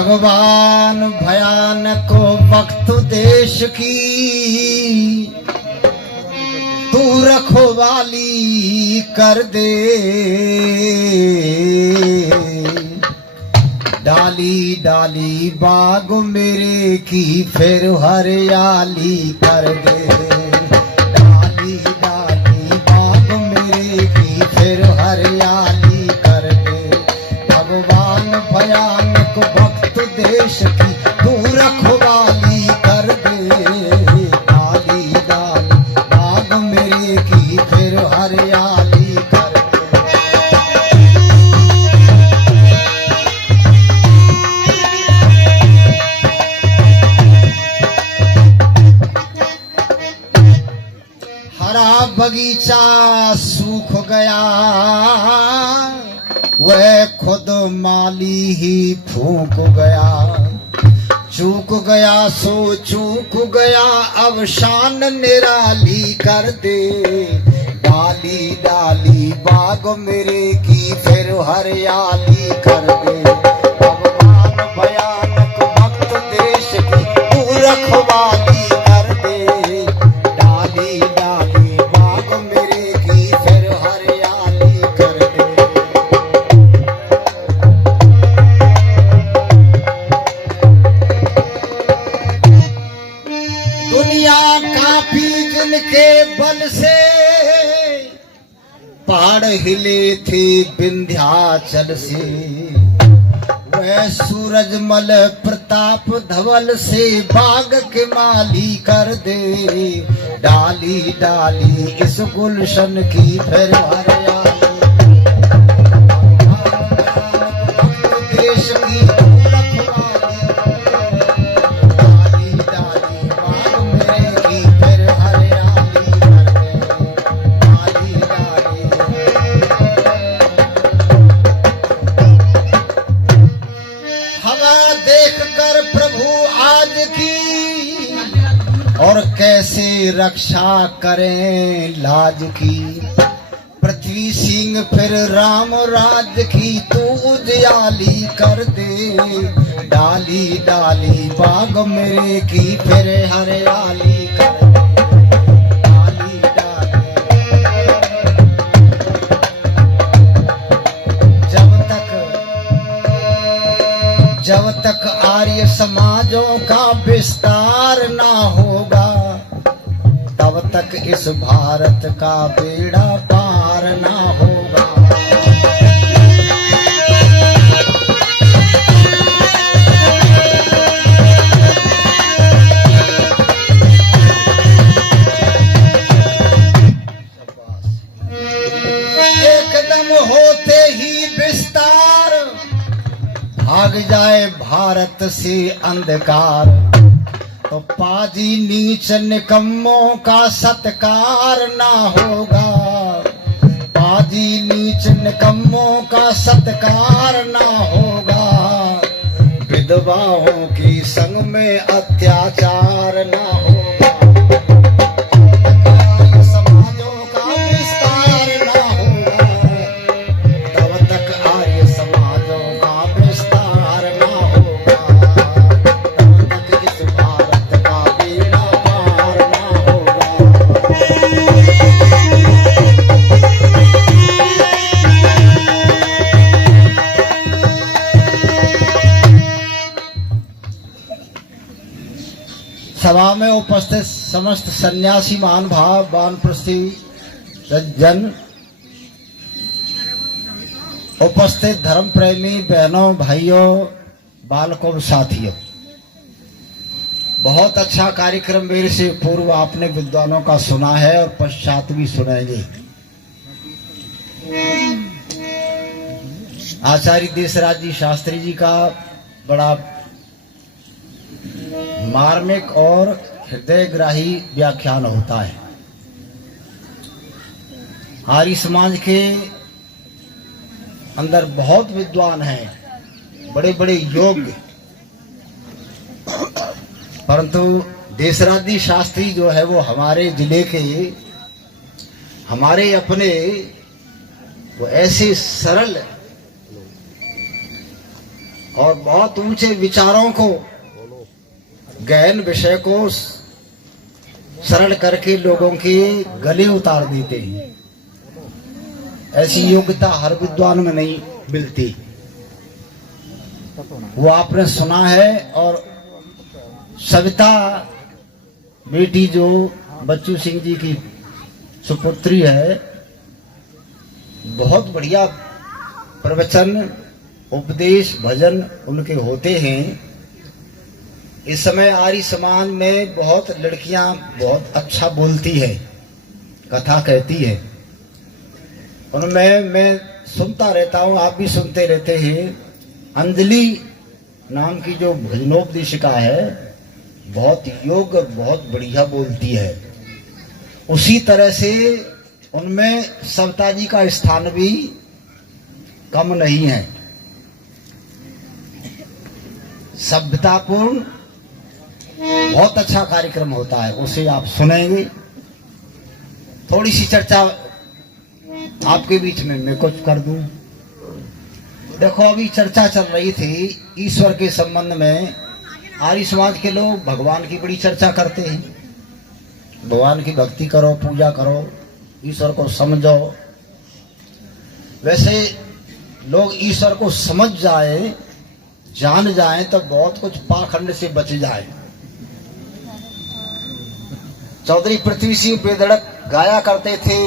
भगवान भयानक वक्त देश की तू रखवाली कर दे। डाली डाली बाग मेरे की फिर हरियाली कर दे। डाली डाली बाग मेरे की फिर हरियाली कर दे। भगवान भयानक वक्त देश की तू रखवाली कर दे। डाली डाली बाग मेरे की फिर हरियाली कर दे। हरा बगीचा सूख गया वह खुद माली ही फूक गया। चूक गया सो चूक गया अब शान निराली कर दे। डाली डाली बाग मेरे की फिर हरियाली कर दे। भगवान भयानक वक्त देश की तू रखवाली कर दे। डाली डाली बाग मेरे की फिर हरियाली कर दे। दुनिया काफी जिनके बल से पहाड़ हिले थे विंध्याचल से। वह सूरजमल प्रताप धवल से बाग के माली कर दे। डाली डाली इस गुलशन की फिर हरियाली देश की रखवाली। डाली डाली बाग मेरे की फिर हरियाली कर दे। डाली डाली हवा देख कर प्रभु आज की और कैसे रक्षा करें लाज की। पृथ्वी सिंह फिर राम राज की तू उजियाली कर दे। डाली डाली बाग मेरे की फिर हरियाली कर दे। डाली डाली जब तक आर्य समाजों का विस्तार ना होगा तब तक इस भारत का बेड़ा पार ना होगा। एकदम होते ही विस्तार भाग जाए भारत से अंधकार तो पाजी नीच निकम्मों का सत्कार ना होगा। पाजी नीच निकम्मों का सत्कार ना होगा। विधवाओं की संग में अत्याचार ना होगा। समाजों का विस्तार ना होगा तब तक आर्य समाजों का विस्तार ना होगा। तब तक इस भारत का बेड़ा पार ना होगा। सभा में उपस्थित समस्त सन्यासी महानुभाव वानप्रस्थी जन, उपस्थित धर्म प्रेमी बहनों भाइयों बालकों साथियों, बहुत अच्छा कार्यक्रम मेरे से पूर्व आपने विद्वानों का सुना है और पश्चात भी सुनाएंगे। आचार्य देशराज जी शास्त्री जी का बड़ा मार्मिक और हृदयग्राही व्याख्यान होता है। आर्य समाज के अंदर बहुत विद्वान हैं, बड़े बड़े योग्य, परंतु देशराज जी शास्त्री जो है वो हमारे जिले के, हमारे अपने, वो ऐसे सरल और बहुत ऊंचे विचारों को, गहन विषय को सरल करके लोगों के गले उतार देते हैं। ऐसी योग्यता हर विद्वान में नहीं मिलती। वो आपने सुना है। और सविता बेटी जो बच्चू सिंह जी की सुपुत्री है, बहुत बढ़िया प्रवचन, उपदेश, भजन उनके होते हैं। इस समय आर्य समाज में बहुत लड़कियां बहुत अच्छा बोलती है, कथा कहती है। उनमें मैं सुनता रहता हूँ, आप भी सुनते रहते हैं। अंजलि नाम की जो भजनोपदेशिका है, बहुत योग्य, बहुत बढ़िया बोलती है। उसी तरह से उनमें सविता जी का स्थान भी कम नहीं है। सभ्यतापूर्ण बहुत अच्छा कार्यक्रम होता है, उसे आप सुनेंगे। थोड़ी सी चर्चा आपके बीच में मैं कुछ कर दूं। देखो, अभी चर्चा चल रही थी ईश्वर के संबंध में। आर्य समाज के लोग भगवान की बड़ी चर्चा करते हैं। भगवान की भक्ति करो, पूजा करो, ईश्वर को समझो। वैसे लोग ईश्वर को समझ जाए, जान जाए, तो बहुत कुछ पाखंड से बच जाए। चौधरी पृथ्वी सिंह बेधड़क गाया करते थे,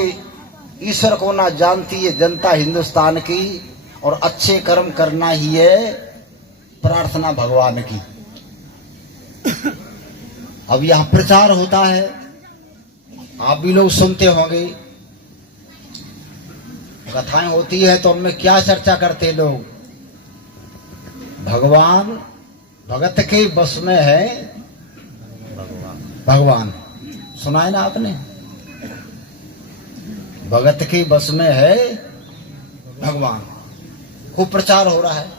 ईश्वर को ना जानती है जनता हिंदुस्तान की, और अच्छे कर्म करना ही है प्रार्थना भगवान की। अब यहां प्रचार होता है, आप भी लोग सुनते होंगे। कथाएं होती है तो उनमें क्या चर्चा करते लोग? भगवान भगत के बस में है। भगवान सुना है ना आपने? भगत के बस में है भगवान। खूब प्रचार हो रहा है।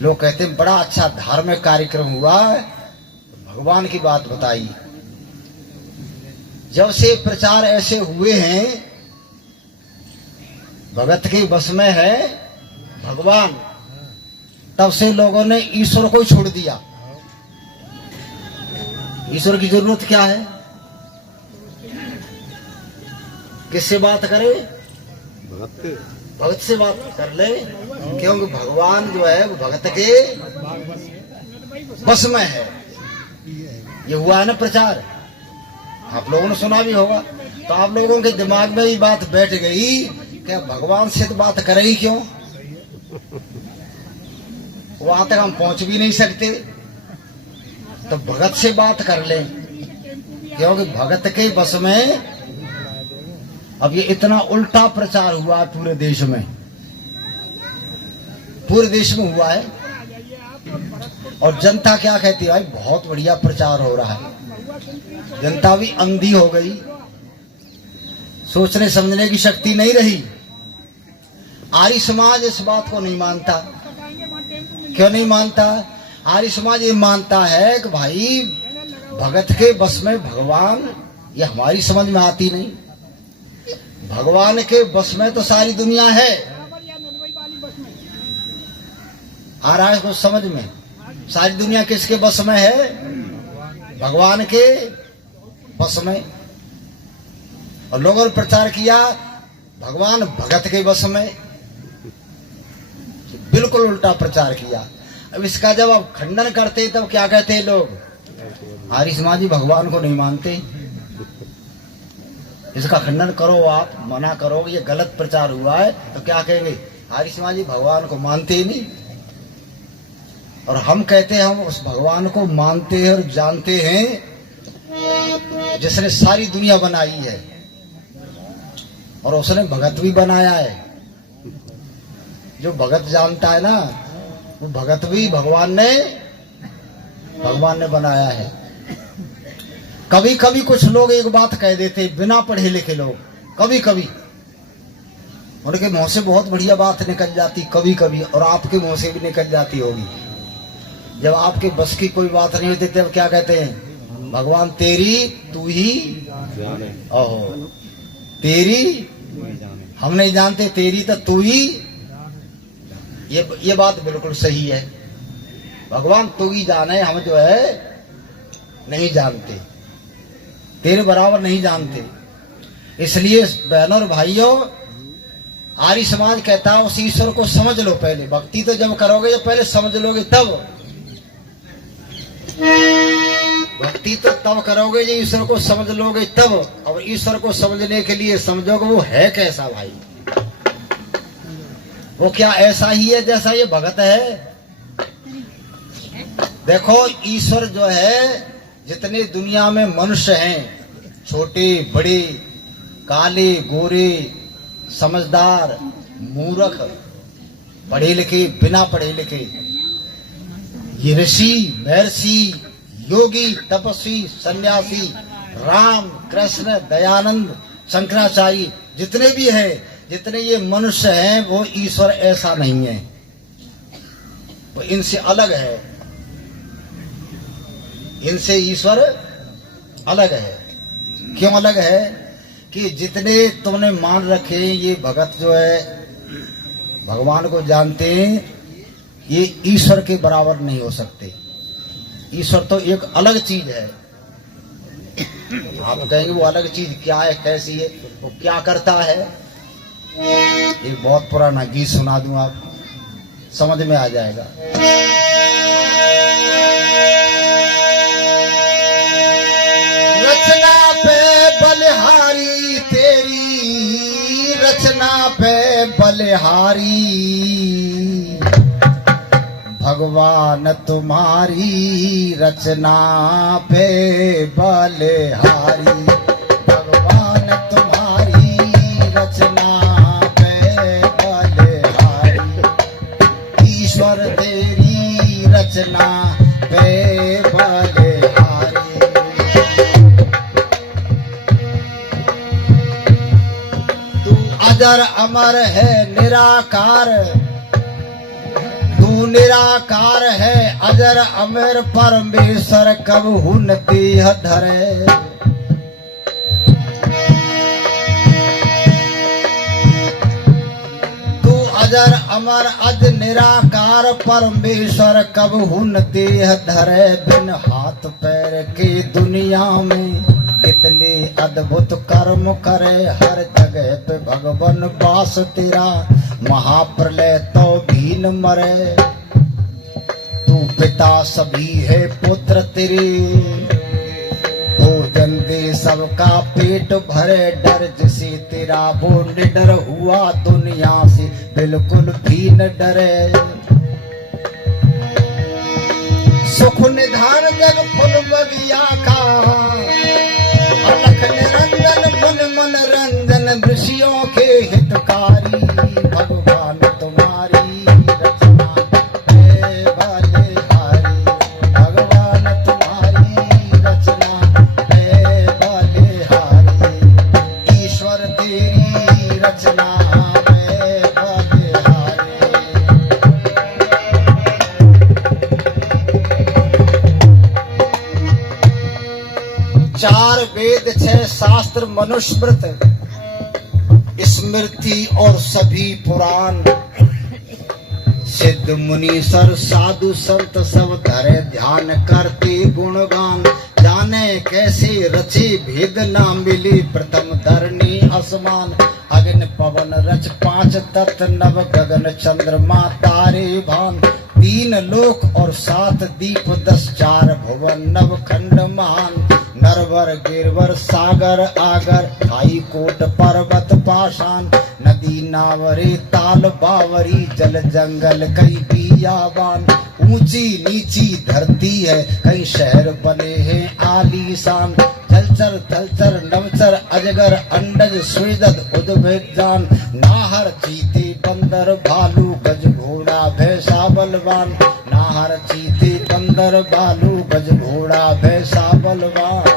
लोग कहते हैं बड़ा अच्छा धार्मिक कार्यक्रम हुआ है, भगवान की बात बताई। जब से प्रचार ऐसे हुए हैं, भगत के बस में है भगवान, तब से लोगों ने ईश्वर को छोड़ दिया। ईश्वर की जरूरत क्या है? किससे बात करे? भगत से बात कर ले, क्योंकि भगवान जो है वो भगत के बस में है। ये हुआ है ना प्रचार, आप लोगों ने सुना भी होगा। तो आप लोगों के दिमाग में ये बात बैठ गई कि भगवान से तो बात करें ही क्यों, वहां तक हम पहुंच भी नहीं सकते, तो भगत से बात कर ले, क्योंकि भगत के बस में। अब ये इतना उल्टा प्रचार हुआ पूरे देश में, पूरे देश में हुआ है। और जनता क्या कहती है? भाई बहुत बढ़िया प्रचार हो रहा है। जनता भी अंधी हो गई, सोचने समझने की शक्ति नहीं रही। आर्य समाज इस बात को नहीं मानता। क्यों नहीं मानता? आर्य समाज ये मानता है कि भाई भगत के बस में भगवान, ये हमारी समझ में आती नहीं। भगवान के बस में तो सारी दुनिया है। आ रहा है कुछ समझ में? सारी दुनिया किसके बस में है? भगवान के बस में। और लोगों ने प्रचार किया भगवान भगत के बस में, बिल्कुल उल्टा प्रचार किया। अब इसका जब आप खंडन करते तब क्या कहते हैं लोग? आर्य समाजी भगवान को नहीं मानते। इसका खंडन करो, आप मना करो, ये गलत प्रचार हुआ है, तो क्या कहेंगे? आर्य समाजी भगवान को मानते ही नहीं। और हम कहते हैं हम उस भगवान को मानते हैं और जानते हैं जिसने सारी दुनिया बनाई है, और उसने भगत भी बनाया है। जो भगत जानता है ना, वो भगत भी भगवान ने बनाया है। कभी कभी कुछ लोग एक बात कह देते, बिना पढ़े लिखे लोग, कभी कभी उनके मुंह से बहुत बढ़िया बात निकल जाती कभी कभी, और आपके मुंह से भी निकल जाती होगी। जब आपके बस की कोई बात नहीं होती तब क्या कहते हैं? भगवान तेरी तू ही ओहो, तेरी हम नहीं जानते, तेरी तो तू ही। ये बात बिल्कुल सही है। भगवान तू ही जाने, हम जो है नहीं जानते, तेरे बराबर नहीं जानते। इसलिए बहनों और भाइयों, आर्य समाज कहता है उस ईश्वर को समझ लो पहले। भक्ति तो जब करोगे, जब पहले समझ लोगे तब। भक्ति तो तब करोगे जब ईश्वर को समझ लोगे तब। और ईश्वर को समझने के लिए समझोगे वो है कैसा भाई। वो क्या ऐसा ही है जैसा ये भगत है? देखो ईश्वर जो है, जितने दुनिया में मनुष्य हैं, छोटे बड़े, काले गोरे, समझदार, मूर्ख, पढ़े लिखे, बिना पढ़े लिखे, ये ऋषि, महर्षि, योगी, तपस्वी, सन्यासी, राम, कृष्ण, दयानंद, शंकराचार्य, जितने भी हैं, जितने ये मनुष्य हैं, वो ईश्वर ऐसा नहीं है। वो इनसे अलग है। इनसे ईश्वर अलग है। क्यों अलग है? कि जितने तुमने मान रखे ये भगत जो है भगवान को जानते हैं, ये ईश्वर के बराबर नहीं हो सकते। ईश्वर तो एक अलग चीज है। आप कहेंगे वो अलग चीज क्या है, कैसी है, वो क्या करता है? एक बहुत पुराना गीत सुना दूं, आप समझ में आ जाएगा। रचना पे बलिहारी तेरी, रचना पे बलिहारी, भगवान तुम्हारी रचना पे बलिहारी, भगवान तुम्हारी रचना पे बलिहारी, ईश्वर तेरी रचना पे बलिहारी। तू अजर अमर है निराकार, तू निराकार है अजर अमर, परमेश्वर कब हुन देह धरे। तू अजर अमर अज निराकार, परमेश्वर कब हुन देह धरे। बिन हाथ पैर के दुनिया में कितने अद्भुत कर्म करे, हर जगह पे भगवान वास तेरा, महाप्रलय तो भी न मरे। तू पिता सभी है पुत्र तेरे, भोजन दे सबका पेट भरे। डर जिसे तेरा वो निडर हुआ, दुनिया से बिल्कुल भी न डरे। सुख निधान जग फुल बगिया का, अलख निरंजन मन मन रंजन, ऋषियों के हितकारी, भगवान तुम्हारी रचना है बलिहारी, भगवान तुम्हारी रचना है बलिहारी, ईश्वर तेरी रचना है बलिहारी। चार वेद, छह शास्त्र, मनुस्मृत, स्मृति और सभी पुराण, सिद्ध मुनीश्वर साधु संत सब धरे ध्यान, करते गुणगान, जाने कैसे रचे भेद ना मिले, प्रथम धरनी आसमान, अग्नि पवन रच पांच तत्व, नव गगन चंद्रमा तारे भान, तीन लोक और सात दीप, 10 चार भुवन नव खंड मान, नरवर गिरवर सागर आगर, खाई कोट पर्वत पाषाण, नदी नावरे ताल बावरी, जल जंगल कई बियाबान, ऊंची नीची धरती है, कई शहर बने हैं आलीशान, जलचर थलचर नवचर अजगर अंडज स्वेदत उद्भिजान, नाहर चीते बंदर भालू, गज घोड़ा भैंसा बलवान, नाहर चीते बंदर भालू, गज घोड़ा भैंसा बलवान,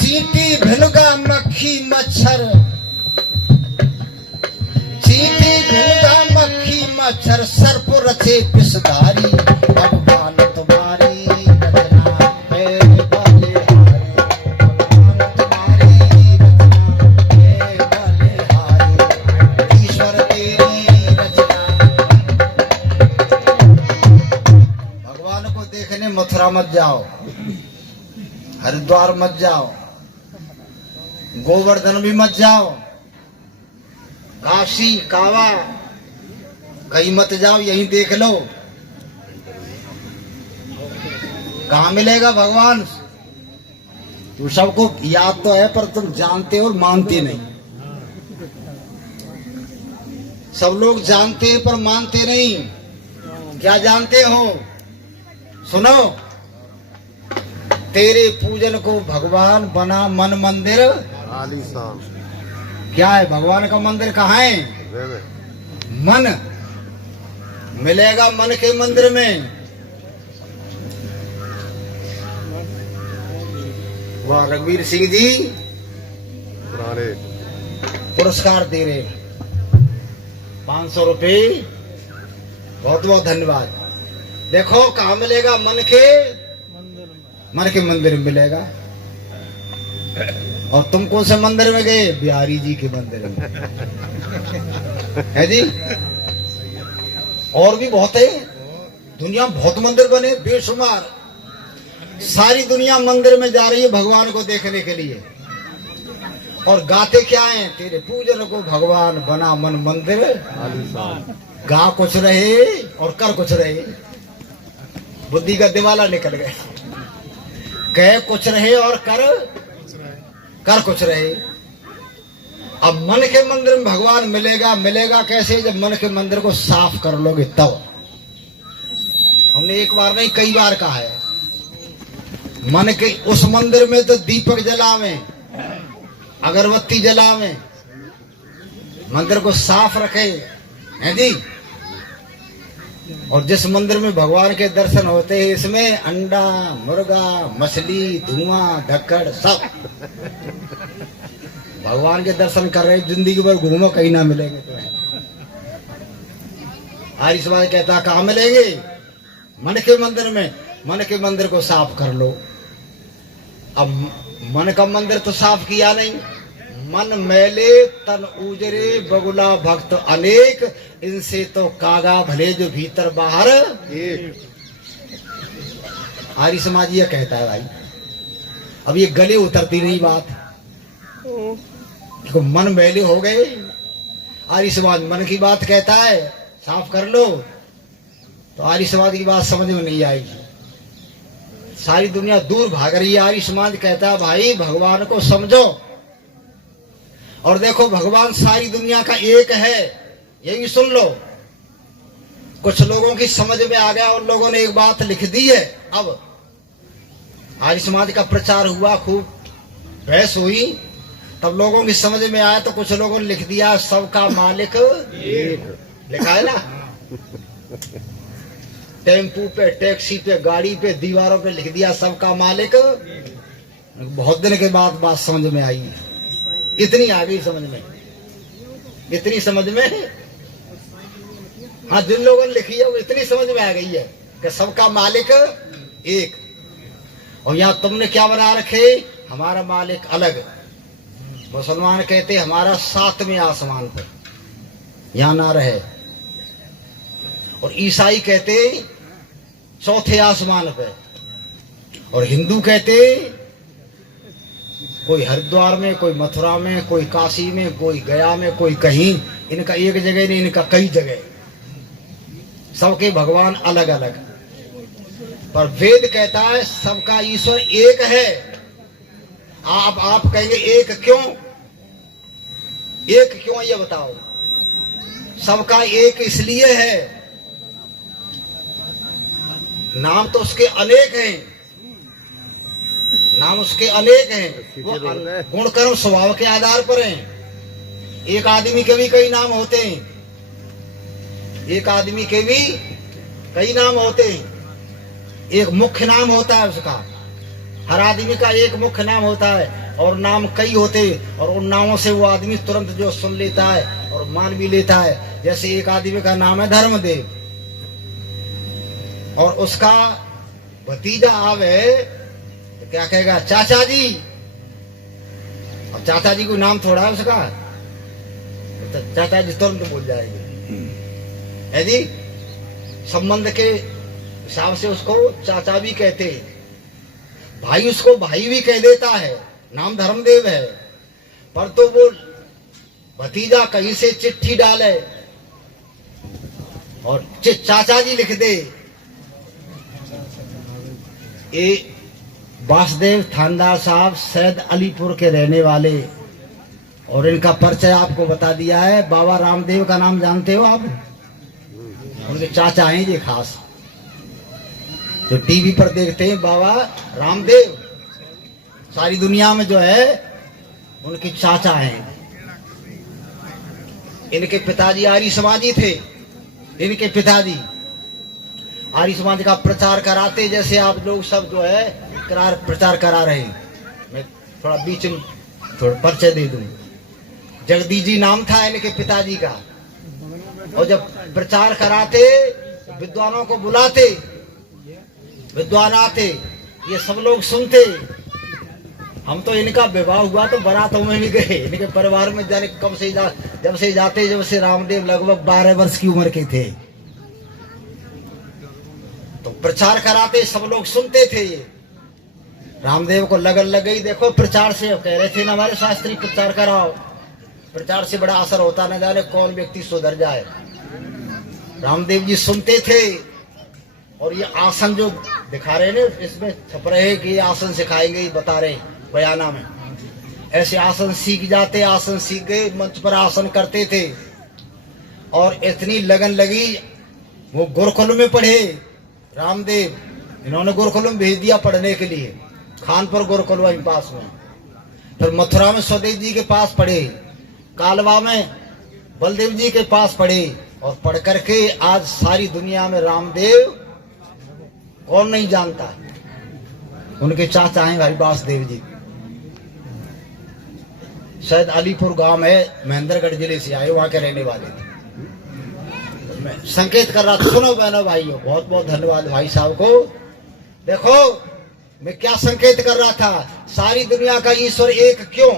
चींटी भिनगा मक्खी मच्छर, चींटी भिनगा मक्खी मच्छर, सर्प रचे विषधारी, भगवान तुम्हारी रचना है बलिहारी, भगवान तुम्हारी रचना है बलिहारी, ईश्वर तेरी रचना मथुरा मत जाओ, हरिद्वार मत जाओ, गोवर्धन भी मत जाओ, काशी कावा कहीं मत जाओ, यहीं देख लो कहां मिलेगा भगवान। तू सबको याद तो है पर तुम जानते हो और मानते नहीं। सब लोग जानते हैं पर मानते नहीं। क्या जानते हो? सुनो, तेरे पूजन को भगवान बना मन मंदिर आलीशान। क्या है? भगवान का मंदिर कहाँ है? मन मिलेगा मन के मंदिर में। वाह, रघुवीर सिंह जी पुरस्कार दे रहे 500 रुपए, बहुत बहुत धन्यवाद। देखो कहाँ मिलेगा? मन के मंदिर में मिलेगा। और तुम कौन से मंदिर में गए? बिहारी जी के मंदिर में है जी। और भी बहुत है, दुनिया में बहुत मंदिर बने बेशुमार। सारी दुनिया मंदिर में जा रही है भगवान को देखने के लिए। और गाते क्या हैं? तेरे पूजन को भगवान बना मन मंदिर आलीशान। गा कुछ रहे और कर कुछ रहे। बुद्धि का दिवाला निकल गए। कह कुछ रहे और कर कुछ रहे। अब मन के मंदिर में भगवान मिलेगा। मिलेगा कैसे? जब मन के मंदिर को साफ कर लोगे तब। हमने एक बार नहीं कई बार कहा है, मन के उस मंदिर में तो दीपक जलावे, अगरबत्ती जलावे, मंदिर को साफ रखे हैं जी। और जिस मंदिर में भगवान के दर्शन होते हैं, इसमें अंडा मुर्गा मछली धुआं धक्कड़ सब। भगवान के दर्शन कर रहे, जिंदगी भर घूमो कहीं ना मिलेंगे तुम्हें। आर्य समाज कहता है कहाँ मिलेंगे? मन के मंदिर में। मन के मंदिर को साफ कर लो। अब मन का मंदिर तो साफ किया नहीं। मन मैले तन उजरे बगुला भक्त अनेक, इनसे तो कागा भले जो भीतर बाहर एक। आर्य समाज ये कहता है भाई। अब ये गले उतरती नहीं बात। देखो मन मैले हो गए। आर्य समाज मन की बात कहता है साफ कर लो, तो आर्य समाज की बात समझ में नहीं आएगी। सारी दुनिया दूर भाग रही है। आर्य समाज कहता है भाई भगवान को समझो। और देखो भगवान सारी दुनिया का एक है, ये भी सुन लो। कुछ लोगों की समझ में आ गया और लोगों ने एक बात लिख दी है। अब आर्य समाज का प्रचार हुआ, खूब बहस हुई, तब लोगों की समझ में आया तो कुछ लोगों ने लिख दिया सबका मालिक एक। लिखा है ना, टेम्पू पे, टैक्सी पे, गाड़ी पे, दीवारों पे लिख दिया सबका मालिक। बहुत दिन के बाद बात समझ में आई। इतनी आ गई समझ में, इतनी समझ में। हाँ, जिन लोगों ने लिखी है वो इतनी समझ में आ गई है कि सबका मालिक एक। और यहाँ तुमने क्या बना रखे? हमारा मालिक अलग। मुसलमान कहते हमारा 7वें आसमान पर, यहाँ ना रहे। और ईसाई कहते 4थे आसमान पे। और हिंदू कहते कोई हरिद्वार में, कोई मथुरा में, कोई काशी में, कोई गया में, कोई कहीं। इनका एक जगह नहीं, इनका कई जगह। सबके भगवान अलग अलग। पर वेद कहता है सबका ईश्वर एक है। आप कहेंगे एक क्यों? एक क्यों ये बताओ। सबका एक इसलिए है, नाम तो उसके अनेक हैं। नाम उसके अनेक हैं। वो गुण कर्म स्वभाव के आधार पर हैं। एक आदमी के भी कई नाम होते हैं। एक आदमी के भी कई नाम होते हैं। एक मुख्य नाम होता है उसका। हर आदमी का एक मुख्य नाम होता है और नाम कई होते हैं। और उन नामों से वो आदमी तुरंत जो सुन लेता है और मान भी लेता है। जैसे एक आदमी का नाम है धर्मदेव, और उसका भतीजा आवे तो क्या कहेगा? चाचा जी। और चाचा जी को नाम थोड़ा है उसका, तो चाचा जी तुरंत बोल जाएंगे है जी। संबंध के हिसाब से उसको चाचा भी कहते, भाई उसको भाई भी कह देता है, नाम धर्मदेव है। पर तो वो भतीजा कहीं से चिट्ठी डाले और चाचा जी लिख दे, ये वासुदेव थानदार साहब सैयद अलीपुर के रहने वाले, और इनका परिचय आपको बता दिया है। बाबा रामदेव का नाम जानते हो आप? उनके चाचा हैं ये खास, जो टीवी पर देखते हैं बाबा रामदेव, सारी दुनिया में जो है उनके चाचा हैं। इनके पिताजी आर्य समाजी थे। इनके पिताजी आर्य समाज का प्रचार कराते, जैसे आप लोग सब जो है प्रचार करा रहे हैं। मैं थोड़ा बीच में थोड़ा परिचय दे दूं। जगदीश जी नाम था इनके पिताजी का, और जब प्रचार कराते विद्वानों को बुलाते, विद्वान आते, ये सब लोग सुनते। हम तो इनका विवाह हुआ तो बारातों में भी गए। इनके परिवार में जाने कब से जब से जाते, जब से रामदेव लगभग 12 वर्ष की उम्र के थे, तो प्रचार कराते, सब लोग सुनते थे। रामदेव को लगन लग गई, देखो प्रचार से, कह रहे थे ना हमारे शास्त्री प्रचार कराओ, प्रचार से बड़ा असर होता, न जाने कौन व्यक्ति सुधर जाए। रामदेव जी सुनते थे। और ये आसन जो दिखा रहे ने, इसमें छप रहे कि ये आसन सिखाएंगे, बता रहे बयाना में। ऐसे आसन सीख जाते, आसन सीख गए, मंच पर आसन करते थे। और इतनी लगन लगी, वो गुरुकुल में पढ़े रामदेव। इन्होंने गुरुकुल में भेज दिया पढ़ने के लिए, खानपुर गुरुकुल वहीं पास में। फिर मथुरा में स्वदेव जी के पास पढ़े, कालवा में बलदेव जी के पास पढ़े, और पढ़ करके आज सारी दुनिया में रामदेव कौन नहीं जानता। उनके चाचा हैं भाई वासुदेव जी। शायद अलीपुर गांव है, महेंद्रगढ़ जिले से आए, वहां के रहने वाले थे। मैं संकेत कर रहा था, सुनो बहनों भाइयों, बहुत बहुत धन्यवाद भाई साहब को। देखो मैं क्या संकेत कर रहा था, सारी दुनिया का ईश्वर एक क्यों,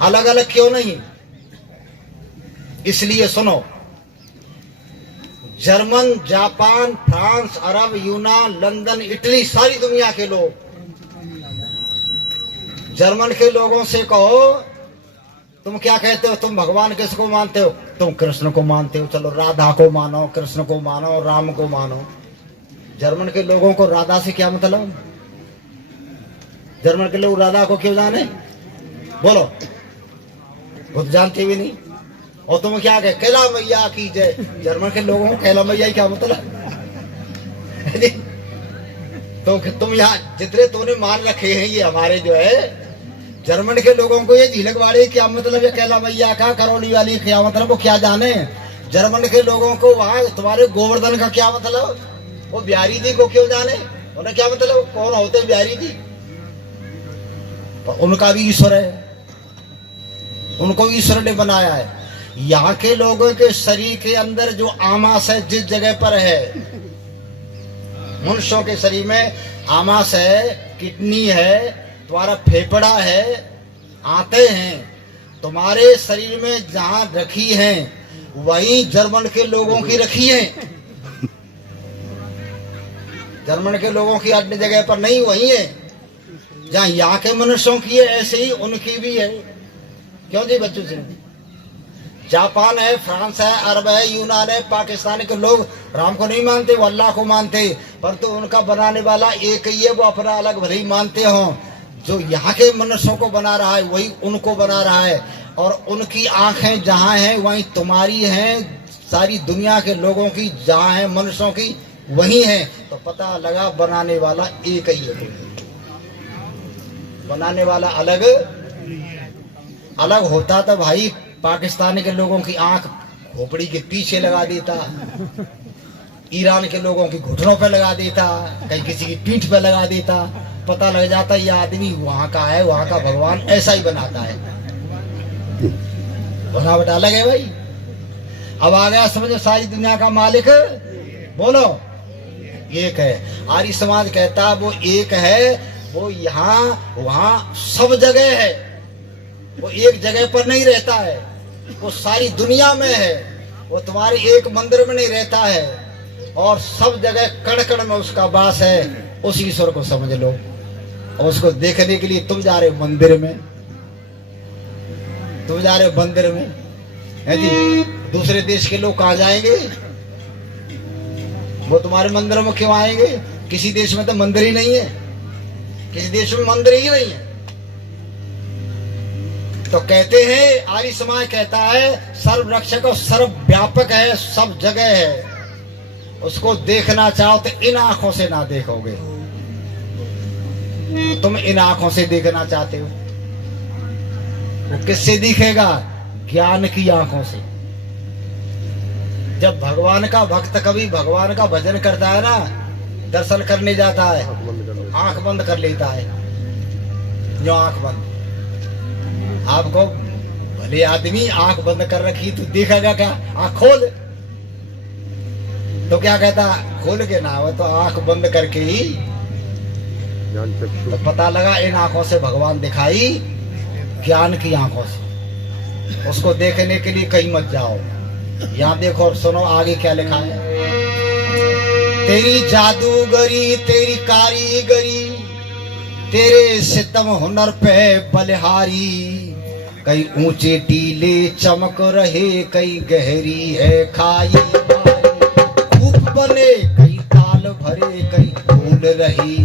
अलग अलग क्यों नहीं? इसलिए सुनो, जर्मन, जापान, फ्रांस, अरब, यूनान, लंदन, इटली, सारी दुनिया के लोग, जर्मन के लोगों से कहो तुम क्या कहते हो, तुम भगवान किसको मानते हो? तुम कृष्ण को मानते हो, चलो राधा को मानो, कृष्ण को मानो, राम को मानो। जर्मन के लोगों को राधा से क्या मतलब? जर्मन के लोग राधा को क्यों जाने? बोलो, वो तो जानते भी नहीं। और तुम क्या कहे, कैला मैया की जय। जर्मन के लोगों को कैला मैया ही क्या मतलब? तो तुम यहाँ जितने तूने मान रखे हैं, ये हमारे जो है जर्मन के लोगों को ये झीलक वाले क्या मतलब, ये कैला मैया का, करौली वाली क्या मतलब, वो क्या जाने। जर्मन के लोगों को वहां तुम्हारे गोवर्धन का क्या मतलब, वो बिहारी जी को क्यों जाने, उन्हें क्या मतलब, कौन होते बिहारी जी? तो उनका भी ईश्वर है, उनको ईश्वर ने बनाया है। यहाँ के लोगों के शरीर के अंदर जो आमास है, जिस जगह पर है, मनुष्यों के शरीर में आमास है, किडनी है, तुम्हारा फेफड़ा है, आते हैं तुम्हारे शरीर में जहां रखी हैं, वही जर्मन के लोगों की रखी है। जर्मन के लोगों की अन्य जगह पर नहीं, वही है जहां यहाँ के मनुष्यों की है, ऐसे ही उनकी भी है। क्यों जी बच्चों से? जापान है, फ्रांस है, अरब है, यूनान है, पाकिस्तान के लोग राम को नहीं मानते, वो अल्लाह को मानते, परंतु उनका बनाने वाला एक ही है, वो अपना अलग भले ही मानते हो। जो यहाँ के मनुष्यों को बना रहा है, वही उनको बना रहा है। और उनकी आंखें जहाँ हैं, वहीं तुम्हारी हैं, सारी दुनिया के लोगों की जहाँ है, मनुष्यों की वही है। तो पता लगा बनाने वाला एक ही है, बनाने वाला अलग अलग होता तो भाई पाकिस्तान के लोगों की आंख खोपड़ी के पीछे लगा देता, ईरान के लोगों की घुटनों पे लगा देता, कहीं किसी की पीठ पे लगा देता, पता लग जाता ये आदमी वहां का है, वहां का भगवान ऐसा ही बनाता है। बनावट अलग है भाई। अब आ गया समझो, सारी दुनिया का मालिक बोलो एक है। आर्य समाज कहता वो एक है, वो यहाँ वहां सब जगह है, वो एक जगह पर नहीं रहता है, वो सारी दुनिया में है। वो तुम्हारे एक मंदिर में नहीं रहता है, और सब जगह कण कण में उसका वास है, उस ईश्वर को समझ लो। और उसको देखने के लिए तुम जा रहे हो मंदिर में, तुम जा रहे हो मंदिर में, है जी। दूसरे देश के लोग कहाँ जाएंगे? वो तुम्हारे मंदिरों में क्यों आएंगे? किसी देश में तो मंदिर ही नहीं है, किसी देश में मंदिर ही नहीं है। तो कहते हैं, आर्य समाज कहता है सर्वरक्षक और सर्वव्यापक है, सब जगह है। उसको देखना चाहो तो इन आंखों से ना देखोगे। तुम इन आंखों से देखना चाहते हो, वो किससे दिखेगा? ज्ञान की आंखों से। जब भगवान का भक्त कभी भगवान का भजन करता है ना, दर्शन करने जाता है, आंख बंद कर लेता है, जो आंख बंद। आपको भले आदमी आंख बंद कर रखी, तो देखेगा क्या? आंख खोल। तो क्या कहता? खोल के ना हो तो आंख बंद करके ही। तो पता लगा इन आंखों से भगवान दिखाई, ज्ञान की आंखों से। उसको देखने के लिए कहीं मत जाओ। यहाँ देखो और सुनो आगे क्या लिखा है। तेरी जादूगरी, तेरी कारीगरी, तेरे सितम हुनर पे बलिहारी। कहीं ऊंचे टीले चमक रहे, कहीं गहरी है खाई। खूब बने कहीं ताल भरे, कहीं फूल रही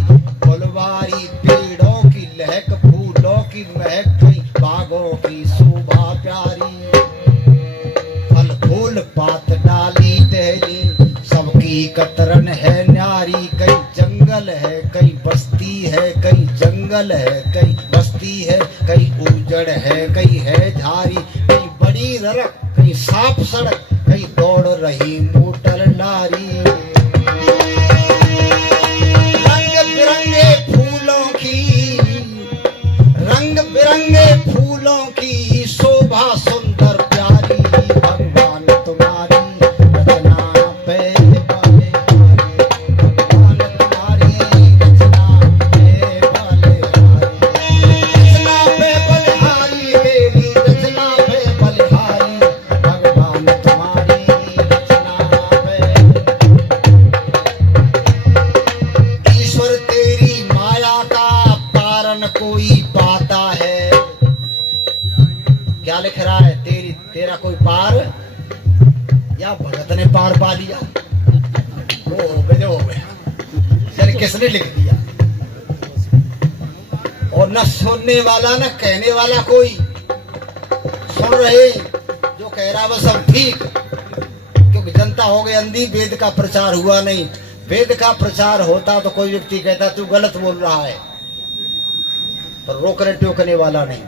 फुलवारी। पेड़ों की लहक, फूलों की महक, कहीं बागों की शोभा प्यारी। फल फूल पात डाली टहली, सबकी कतरन है न्यारी। कहीं जंगल है, कहीं बस्ती है, कहीं जंगल है, कहीं बस्ती है, कहीं उजड़ है, कहीं है झारी। कहीं बड़ी ररक, कहीं साफ सड़क, कहीं दौड़ रही मोटर लारी। रंग बिरंगे फूलों की, रंग बिरंगे फूलों की शोभा सुंदर प्यारी। भगवान तुम्हारी रचना पे बलिहारी, भगवान तुम्हारी रचना पे बलिहारी। रचना पे बलिहारी, मेरी रचना पे बलिहारी। भगवान तुम्हारी रचना पे। ईश्वर तेरी माया का पारण कोई पाता है। क्या लिख रहा है? तेरा कोई पार, या भगत ने पार पा लिया? वो हो गए जो हो गए, यानी किसने लिख दिया? और न सुनने वाला न कहने वाला कोई। सुन रहे जो कह रहा वो सब ठीक, क्योंकि जनता हो गई अंधी। वेद का प्रचार हुआ नहीं। वेद का प्रचार होता तो कोई व्यक्ति कहता तू गलत बोल रहा है, पर रोकने टोकने वाला नहीं।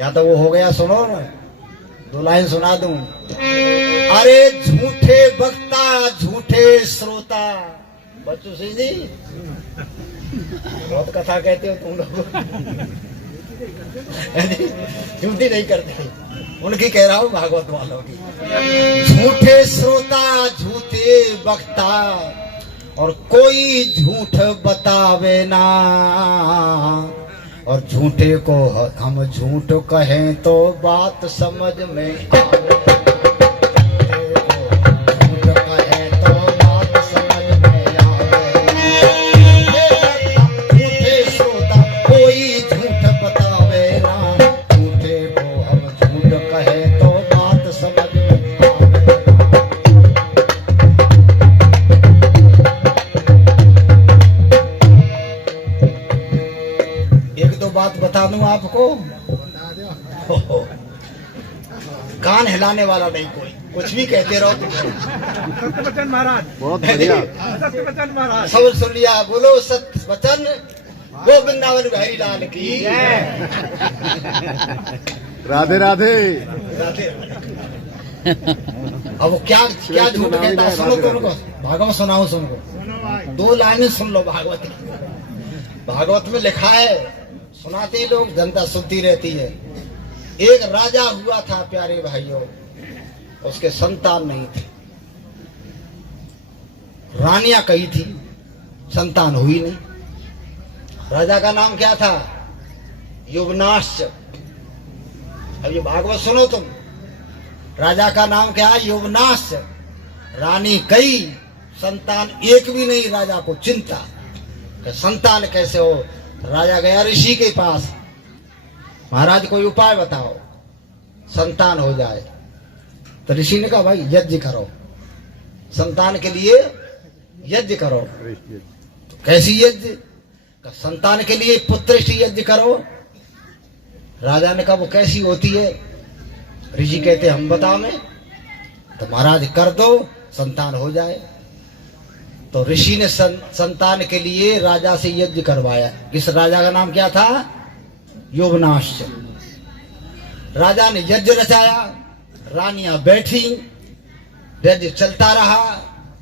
या तो वो हो गया। सुनो ना, 2 लाइन सुना दूं। अरे झूठे वक्ता, झूठे श्रोता। बच्चों सिंह जी बहुत कथा कहते हो तुम लोग, झूठी नहीं करते। उनकी कह रहा हूं, भागवत वालों की। झूठे श्रोता, झूठे वक्ता, और कोई झूठ बतावे ना। और झूठे को हम झूठ कहें तो बात समझ में आवे। झूठ कहें तो बात समझ में आवे। झूठे श्रोता कोई झूठ बतावे ना। झूठे को हम झूठ कहें तो बात समझ में आवे। एक दो बात बता दूं आपको, कान हिलाने वाला नहीं कोई, कुछ भी कहते रहो। सत्यवचन महाराज, बहुत बढ़िया। सत्यवचन महाराज, सब सुन लिया। बोलो सत्य वचन गोविंदावन बिहारी लाल की। राधे राधे। राधे। अब वो क्या क्या झूठ कहता है? सुनो तो उनको भागवत सुनाओ। सुनको 2 लाइनें सुन लो भागवत की। भागवत में लिखा है, सुनाते ही लोग, जनता सुनती रहती है। एक राजा हुआ था प्यारे भाइयों, उसके संतान नहीं थे। रानियां कही थी, संतान हुई नहीं। राजा का नाम क्या था? युवनाश। अब ये भागवत सुनो तुम। राजा का नाम क्या है? युवनाश। रानी कई, संतान एक भी नहीं। राजा को चिंता कि संतान कैसे हो। राजा गया ऋषि के पास, महाराज कोई उपाय बताओ संतान हो जाए। तो ऋषि ने कहा भाई यज्ञ करो, संतान के लिए यज्ञ करो। तो कैसी यज्ञ? संतान के लिए पुत्र यज्ञ करो। राजा ने कहा वो कैसी होती है? ऋषि कहते हम बताओ में। तो महाराज कर दो, संतान हो जाए। तो ऋषि ने संतान के लिए राजा से यज्ञ करवाया। इस राजा का नाम क्या था? योगनाश। राजा ने यज्ञ रचाया, रानियां बैठी, यज्ञ चलता रहा।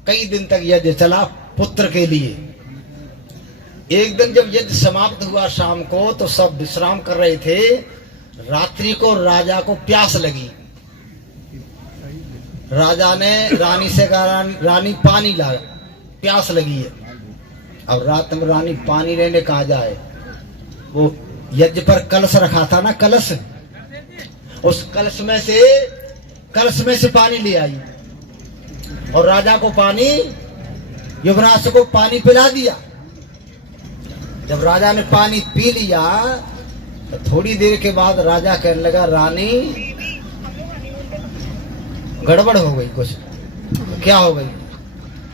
कई दिन तक यज्ञ चला पुत्र के लिए। एक दिन जब यज्ञ समाप्त हुआ शाम को, तो सब विश्राम कर रहे थे। रात्रि को राजा को प्यास लगी। राजा ने रानी से कहा रानी पानी ला, प्यास लगी है। अब रात में रानी पानी लेने कहा जाए? वो यज्ञ पर कलश रखा था ना, कलश, उस कलश में से पानी ले आई और राजा को पानी, युवराज को पानी पिला दिया। जब राजा ने पानी पी लिया तो थोड़ी देर के बाद राजा कहने लगा रानी गड़बड़ हो गई कुछ। क्या हो गई?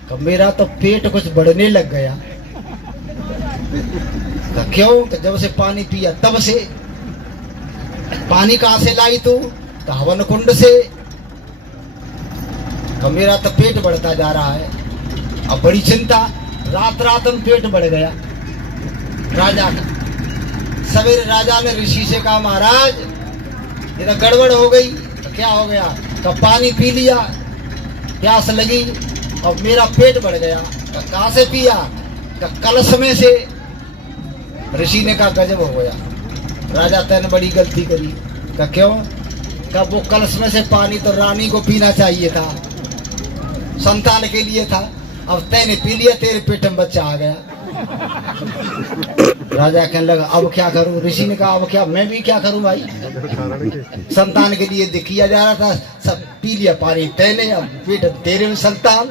तो मेरा तो पेट कुछ बढ़ने लग गया। तो क्यों? तो जब से पानी पिया तब से। पानी कहां से लाई तू? तो हवन कुंड से। तो मेरा तो पेट बढ़ता जा रहा है। अब बड़ी चिंता, रात में पेट बढ़ गया राजा का। सवेरे राजा ने ऋषि से कहा महाराज ये तो गड़बड़ हो गई। तो क्या हो गया? तो पानी पी लिया, प्यास लगी और मेरा पेट बढ़ गया। तो कहां से पिया? तो कलश में से। ऋषि ने कहा गजब हो गया राजा, तैने बड़ी गलती करी। का क्यों? का वो कलश में से पानी तो रानी को पीना चाहिए था, संतान के लिए था। अब तैने पी लिया, तेरे पेट में बच्चा आ गया। राजा कहने लगा अब क्या करूं? ऋषि ने कहा अब क्या, मैं भी क्या करूं भाई, संतान के लिए किया जा रहा था, सब पी लिया पानी तैने, अब पेट तेरे में संतान।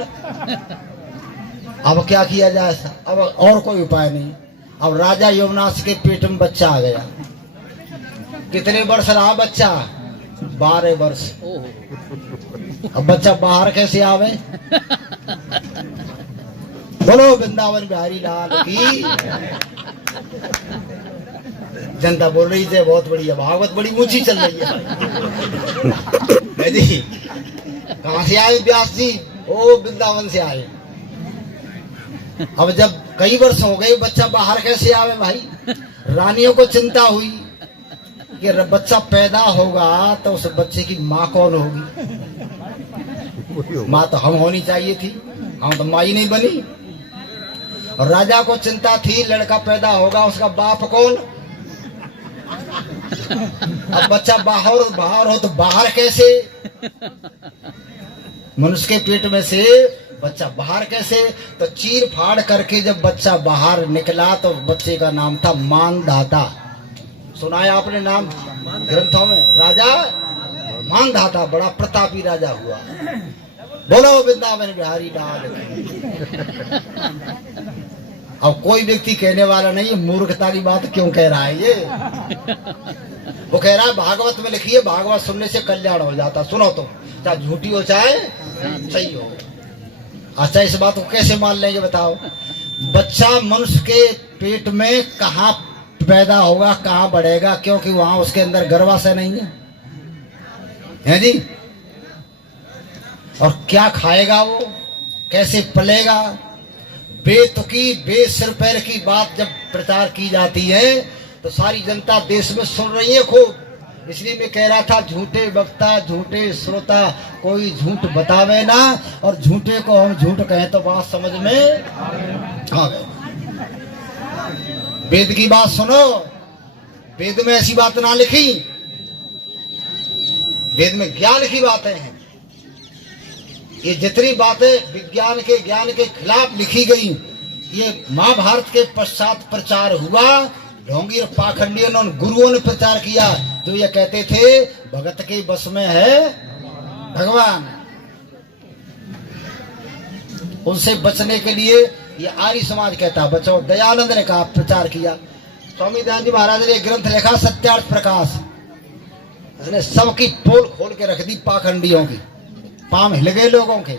अब क्या किया जाए? अब और कोई उपाय नहीं। अब राजा यवनाश के पेट में बच्चा आ गया। कितने वर्ष रहा बच्चा? 12 वर्ष। अब बच्चा बाहर कैसे आवे? बोलो वृंदावन बिहारी लाल की। जनता बोल रही थी बहुत बढ़िया, भागवत बड़ी ऊंची चल रही है जी। कहां से आए व्यास जी? ओ वृंदावन से आए। अब जब कई वर्ष हो गए, बच्चा बाहर कैसे आवे भाई? रानियों को चिंता हुई कि बच्चा पैदा होगा तो उस बच्चे की माँ कौन होगी? माँ तो हम होनी चाहिए थी, हम तो माँ ही नहीं बनी। और राजा को चिंता थी लड़का पैदा होगा, उसका बाप कौन? अब बच्चा बाहर हो तो बाहर कैसे? मनुष्य के पेट में से बच्चा बाहर कैसे? तो चीर फाड़ करके जब बच्चा बाहर निकला तो बच्चे का नाम था मानधाता। सुनाया आपने नाम ग्रंथों में? राजा मानधाता बड़ा प्रतापी राजा हुआ। बोलो वृंदावन बिहारी लाल। अब कोई व्यक्ति कहने वाला नहीं मूर्खता की बात क्यों कह रहा है ये। वो कह रहा है भागवत में लिखी है, भागवत सुनने से कल्याण हो जाता। सुनो तो, चाहे झूठी हो चाहे सही हो। अच्छा इस बात को कैसे मान लेंगे बताओ? बच्चा मनुष्य के पेट में कहाँ पैदा होगा, कहाँ बढ़ेगा? क्योंकि वहां उसके अंदर गर्भाशय नहीं है जी। और क्या खाएगा वो, कैसे पलेगा? बेतुकी बेसिर पैर की बात जब प्रचार की जाती है तो सारी जनता देश में सुन रही है खूब। इसलिए मैं कह रहा था झूठे वक्ता झूठे श्रोता कोई झूठ बतावे ना, और झूठे को हम झूठ कहें तो बात समझ में आ गए। वेद की बात सुनो, वेद में ऐसी बात ना लिखी, वेद में ज्ञान की बातें हैं। ये जितनी बातें विज्ञान के ज्ञान के खिलाफ लिखी गई, ये महाभारत के पश्चात प्रचार हुआ। ढोंगी और पाखंडियों ने, गुरुओं ने प्रचार किया जो ये कहते थे भगत के बस में है भगवान। उनसे बचने के लिए ये आर्य समाज कहता है बचाओ। दयानंद ने कहा, प्रचार किया। स्वामी दयानंद जी महाराज ने एक ग्रंथ लिखा सत्यार्थ प्रकाश, उसने सबकी पोल खोल के रख दी पाखंडियों की। पाम हिल गए लोगों के,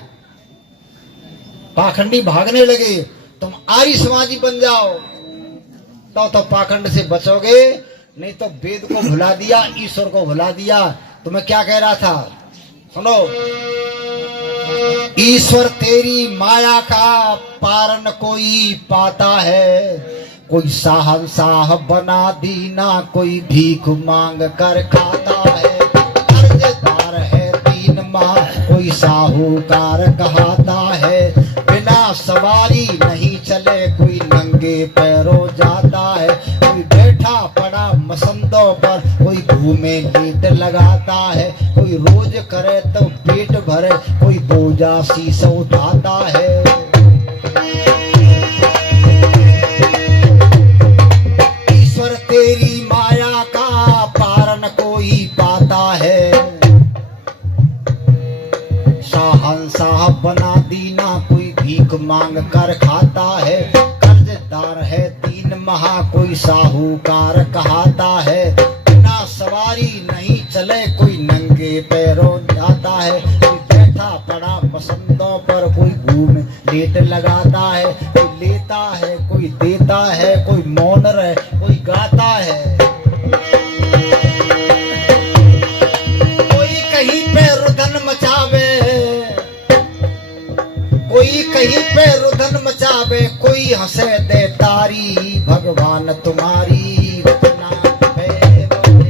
पाखंडी भागने लगे। तुम आर्य समाजी बन जाओ तो पाखंड से बचोगे, नहीं तो वेद को भुला दिया, ईश्वर को भुला दिया। तुम्हें क्या कह रहा था सुनो, ईश्वर तेरी माया का पारण कोई पाता है, कोई साहब बना दीना, कोई भीख मांग कर खाता है। कर्जदार है 3 माह, कोई साहूकार कहाता है। बिना सवारी नहीं चले, कोई नंगे पैरों जाता है। कोई बैठा पड़ा मसंदों पर, कोई घूमे लीट लगाता है। कोई रोज करे तो पेट भरे, कोई बोझा शीश उठाता है। ईश्वर तेरी माया का पारण कोई पाता है, साहब बना दीना, कोई भीख मांग कर खाता है। कर्जदार है 3 माह, कोई साहूकार कहाता है। बिना सवारी नहीं चले, कोई नंगे पैरों जाता है। कोई बैठा पड़ा पसंदों पर, कोई घूम लेट लगाता है। कोई लेता है, कोई देता है, कोई मौन रहे, कोई गाता है। कोई कहीं पे रुदन मचावे, कोई कहीं पे रुदन मचावे, कोई हंसे दे तारी। भगवान तुम्हारी रचना है बोले,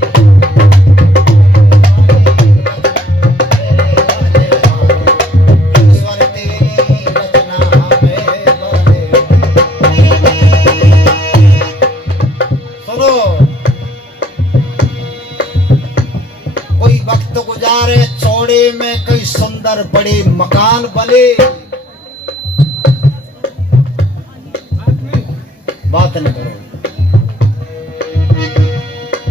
ईश्वर तेरी रचना है बोले। सुनो, कोई वक्त गुजारे चौड़े में, कई सुंदर बड़े मकान बने। बात न करो।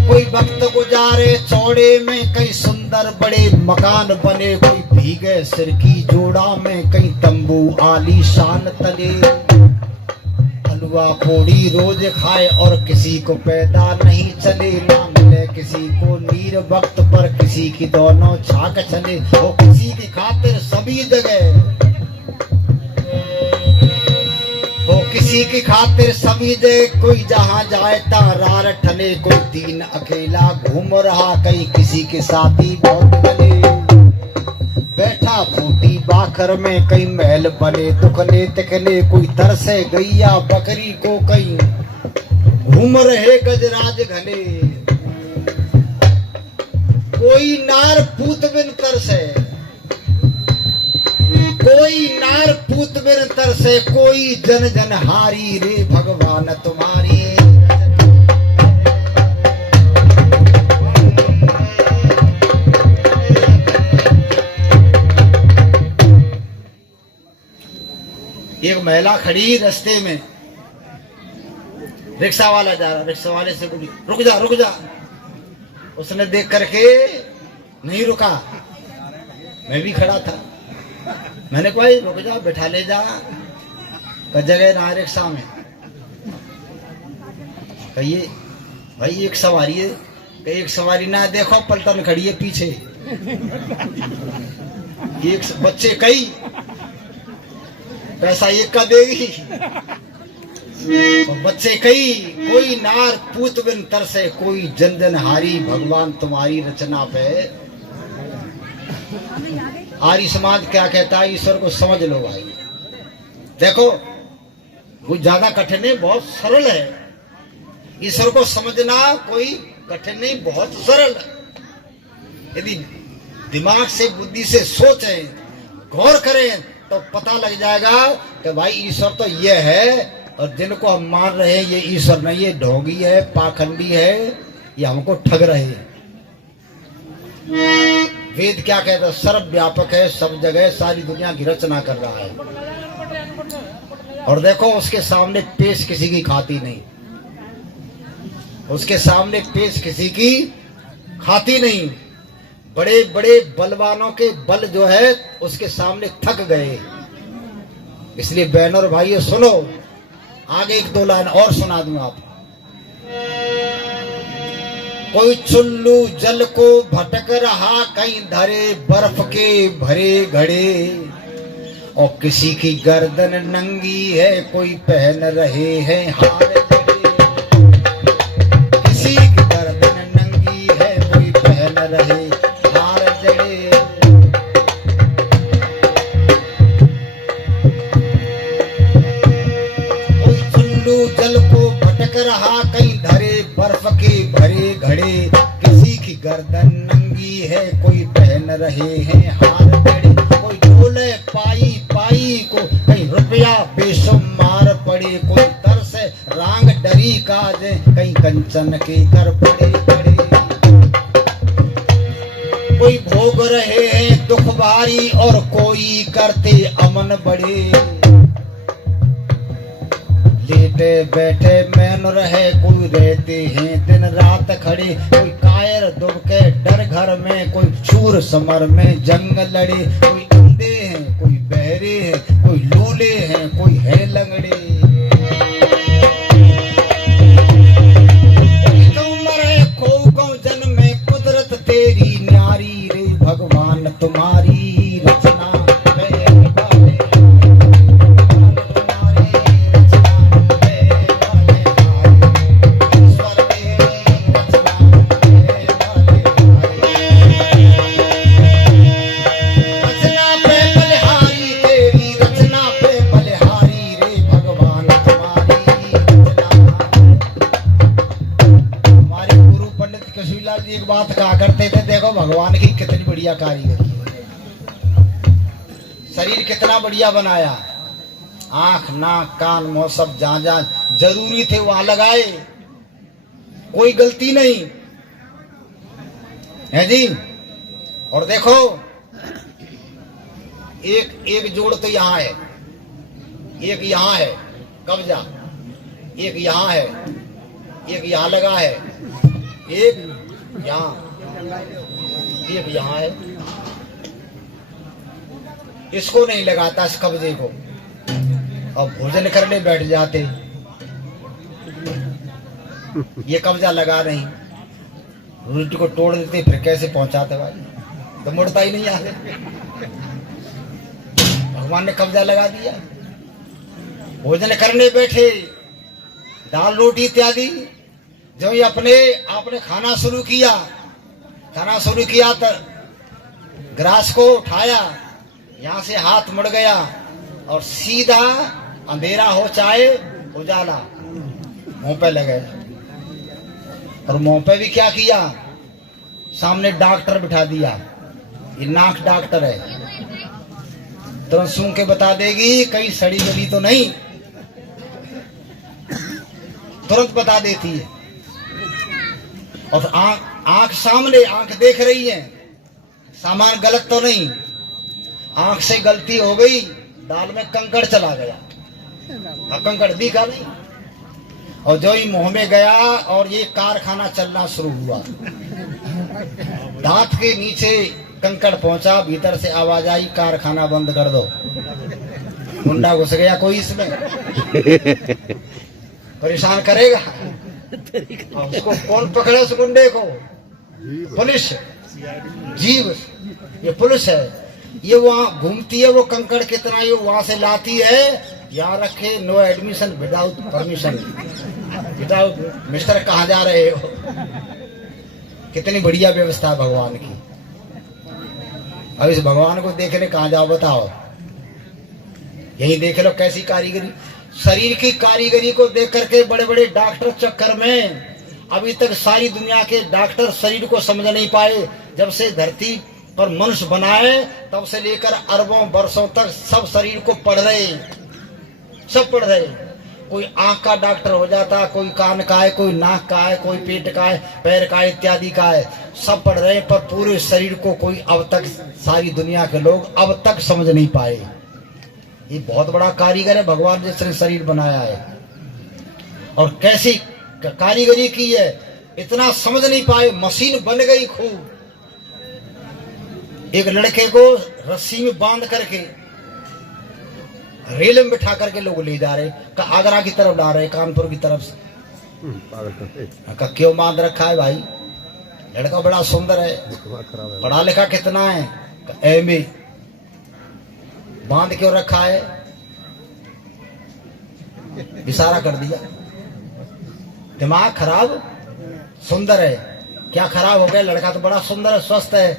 कोई वक्त गुजारे चौड़े में, कई सुंदर बड़े मकान बने। कोई भीगे सिर की जोड़ा में, कई तंबू आलीशान तले। हलवा पूड़ी रोज खाए और किसी को पैदा नहीं चले। ना मिले किसी को नीर वक्त पर, किसी की दोनों छाक चले। वो किसी की खातिर सभी जगह, वो किसी की खातिर सभी दे। कोई जहां जाए तारार ठने, कोई दिन अकेला घूम रहा, कहीं किसी के साथी बहुत बने। बैठा फूटी बाखर में, कई महल बने दुखने तिकने। कोई तरसे गैया बकरी को, कहीं घूम रहे गजराज घने। कोई नार पूत बिन तरसे, कोई नार पूत बिन तरसे। कोई जन जन हारी रे भगवान तुम्हारी। एक महिला खड़ी रास्ते में, रिक्शा वाला जा रहा, रिक्शा वाले से बोली रुक जा रुक जा। उसने देख करके नहीं रुका, मैं भी खड़ा था। मैंने कहा रुक जा, बैठा ले जा। जगह ना रिक्शा में। कहिए भाई एक सवारी है, एक सवारी ना देखो पलटन खड़ी है पीछे। एक बच्चे कई पैसा एक का देगी, बच्चे कई। कोई नार पूत बिन तरसे, कोई जन जन हारी भगवान तुम्हारी रचना पे। आर्य समाज क्या कहता है, ईश्वर को समझ लो भाई। देखो कोई ज्यादा कठिन नहीं, बहुत सरल है। ईश्वर को समझना कोई कठिन नहीं, बहुत सरल है। यदि दिमाग से बुद्धि से सोचें, गौर करें, तो पता लग जाएगा कि भाई ईश्वर तो ये है, और जिनको हम मान रहे हैं ये ईश्वर नहीं, ये ढोंगी है, पाखंडी है, ये हमको ठग रहे हैं। वेद क्या कहता है, सर्व व्यापक है, सब जगह सारी दुनिया की रचना कर रहा है। और देखो उसके सामने पेश किसी की खाती नहीं, उसके सामने पेश किसी की खाती नहीं। बड़े बड़े बलवानों के बल जो है उसके सामने थक गए। इसलिए बहनों और भाइयों सुनो, आगे एक दो लाइन और सुना दूं आप। कोई चुल्लू जल को भटक रहा, कहीं धरे बर्फ के भरे घड़े, और किसी की गर्दन नंगी है, कोई पहन रहे हैं हार जड़े। किसी की गर्दन नंगी है, कोई पहन रहे हार जड़े। कोई चुल्लू जल को भटक रहा, कहीं धरे बर्फ के भरे घड़े, किसी की गर्दन नंगी है, कोई पहन रहे हैं हार जड़े। कोई डोले पाई पाई को, कहीं रुपया बेशुमार पड़े, कोई तरस रांग डरी काज, कहीं कंचन के कर पड़े पड़े। कोई भोग रहे हैं दुख भारी, और कोई करते अमन बड़े। लेटे बैठे मैन रहे, कोई रहते हैं दिन रात खड़े, कोई कायर दुबके डर घर में, कोई शूर समर में जंग लड़े। कोई अंधे हैं, कोई बहरे हैं, कोई लूले हैं, कोई है लंगड़े। तुम मरे खो गौ जन्म में, कुदरत तेरी न्यारी रे, भगवान तुम्हारी रचना। एक बात कहा करते थे, देखो भगवान की कितनी बढ़िया कारीगरी है, शरीर कितना बढ़िया बनाया, आंख नाक कान मुंह सब जहां जहां जरूरी थे वहां लगाए, कोई गलती नहीं है जी। और देखो एक जोड़ तो यहाँ है, एक यहाँ है कब्जा, एक यहाँ है, एक यहाँ लगा है, एक यहाँ, एक यहाँ है। इसको नहीं लगाता, इस कब्जे को, और भोजन करने बैठ जाते, ये कब्जा लगा नहीं, रोटी को तोड़ देते, फिर कैसे पहुंचाते भाई, तो मुड़ता ही नहीं आगे। भगवान ने कब्जा लगा दिया। भोजन करने बैठे, दाल रोटी इत्यादि, जब ये आपने खाना शुरू किया तो ग्रास को उठाया, यहाँ से हाथ मुड़ गया और सीधा अंधेरा हो चाहे उजाला मुंह पे लगे। और मुंह पे भी क्या किया, सामने डॉक्टर बिठा दिया, ये नाक डॉक्टर है, तुरंत सूंघ के बता देगी कहीं सड़ी गली तो नहीं, तुरंत बता देती है। और आंख सामने, आंख देख रही है सामान गलत तो नहीं, आंख से गलती हो गई, दाल में कंकड़ चला गया, अब कंकड़ दिखा नहीं, और जो ही मुंह में गया और ये कारखाना चलना शुरू हुआ, दांत के नीचे कंकड़ पहुंचा, भीतर से आवाज आई कारखाना बंद कर दो। मुंडा घुस गया कोई इसमें, परेशान करेगा, उसको कौन पकड़े उस गुंडे को, पुलिस, जीव, ये पुलिस है, ये वहाँ घूमती है, वो कंकड़ कितना ये वहां से लाती है, यहाँ रखे, no admission without permission, without mister कहाँ जा रहे हो। कितनी बढ़िया व्यवस्था है भगवान की। अब इस भगवान को देखने कहाँ जाओ बताओ, यही देख लो कैसी कारीगरी। शरीर की कारीगरी को देख करके बड़े बड़े डॉक्टर चक्कर में अभी तक सारी दुनिया के डॉक्टर शरीर को समझ नहीं पाए। जब से धरती पर मनुष्य बनाए तब से लेकर अरबों वर्षों तक सब शरीर को पढ़ रहे, सब पढ़ रहे। कोई आंख का डॉक्टर हो जाता, कोई कान का है, कोई नाक का है, कोई पेट का है, पैर का है, इत्यादि का है, सब पढ़ रहे, पर पूरे शरीर को कोई अब तक, सारी दुनिया के लोग अब तक समझ नहीं पाए। ये बहुत बड़ा कारीगर है भगवान जिसने शरीर बनाया है, और कैसी कारीगरी की है, इतना समझ नहीं पाए, मशीन बन गई खूब। एक लड़के को रस्सी में बांध करके रेल में बिठा करके लोग ले जा रहे, आगरा की तरफ ला रहे, कानपुर की तरफ से। का क्यों बांध रखा है भाई? लड़का बड़ा सुंदर है, पढ़ा लिखा कितना है? एमए। बांध क्यों रखा है? इशारा कर दिया। दिमाग खराब, सुंदर है, क्या खराब हो गया? लड़का तो बड़ा सुंदर है, स्वस्थ है,